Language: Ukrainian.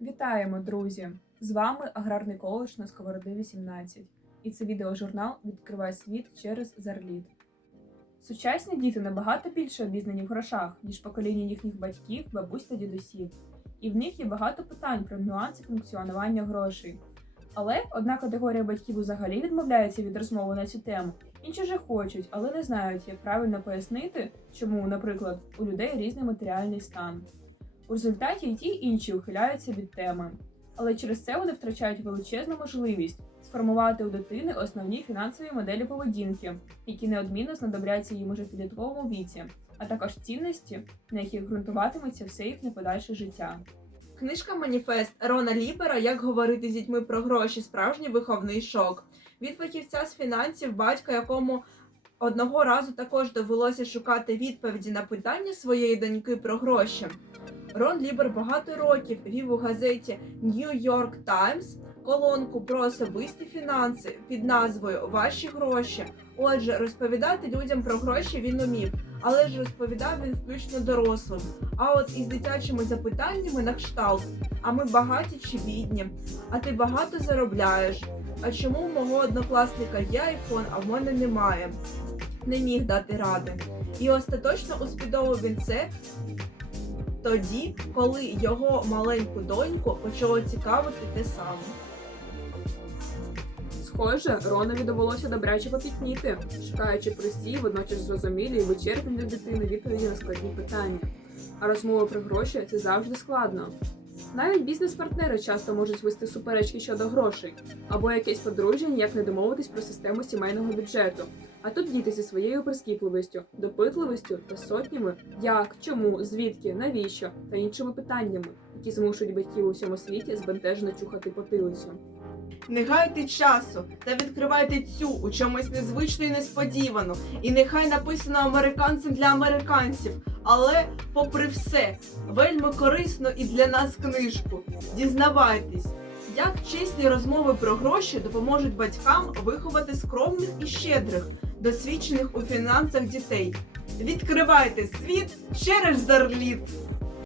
Вітаємо, друзі! З вами аграрний коледж на Сковороди 18. І це відеожурнал відкриває світ через Зарліт. Сучасні діти набагато більше обізнані в грошах, ніж покоління їхніх батьків, бабусь та дідусів. І в них є багато питань про нюанси функціонування грошей. Але одна категорія батьків взагалі відмовляється від розмови на цю тему, інші же хочуть, але не знають, як правильно пояснити, чому, наприклад, у людей різний матеріальний стан. У результаті і ті інші ухиляються від теми, але через це вони втрачають величезну можливість сформувати у дитини основні фінансові моделі поведінки, які неодмінно знадобляться їм уже в підлітковому віці, а також цінності, на яких ґрунтуватиметься все їхнє подальше життя. Книжка Маніфест Рона Лібера Як говорити з дітьми про гроші справжній виховний шок. Від фахівця з фінансів, батька, якому одного разу також довелося шукати відповіді на питання своєї доньки про гроші. Рон Лібер багато років вів у газеті New York Times колонку про особисті фінанси під назвою Ваші гроші. Отже, розповідати людям про гроші він умів, але ж розповідав він включно дорослим. А от із дитячими запитаннями на кшталт: а ми багаті чи бідні? А ти багато заробляєш? А чому у мого однокласника є айфон, а в мене немає? Не міг дати ради. І остаточно успідовив він це тоді, коли його маленьку доньку почало цікавити те саме. Схоже, Ронові довелося добряче попітніти, шукаючи прості, водночас зрозумілі і вичерпні для дитини відповіді на складні питання. А розмови про гроші це завжди складно. Навіть бізнес-партнери часто можуть вести суперечки щодо грошей, або якесь подружжя ніяк не домовитись про систему сімейного бюджету. А тут діти зі своєю прискіпливістю, допитливістю та сотнями як, чому, звідки, навіщо та іншими питаннями, які змушують батьків у всьому світі збентежно чухати потилицю. Не гайте часу та відкривайте цю у чомусь незвично і несподівано. І нехай написано американцем для американців, але, попри все, вельми корисно і для нас книжку. Дізнавайтесь, як чесні розмови про гроші допоможуть батькам виховати скромних і щедрих, досвідчених у фінансах дітей. Відкривайте світ через Зарліт!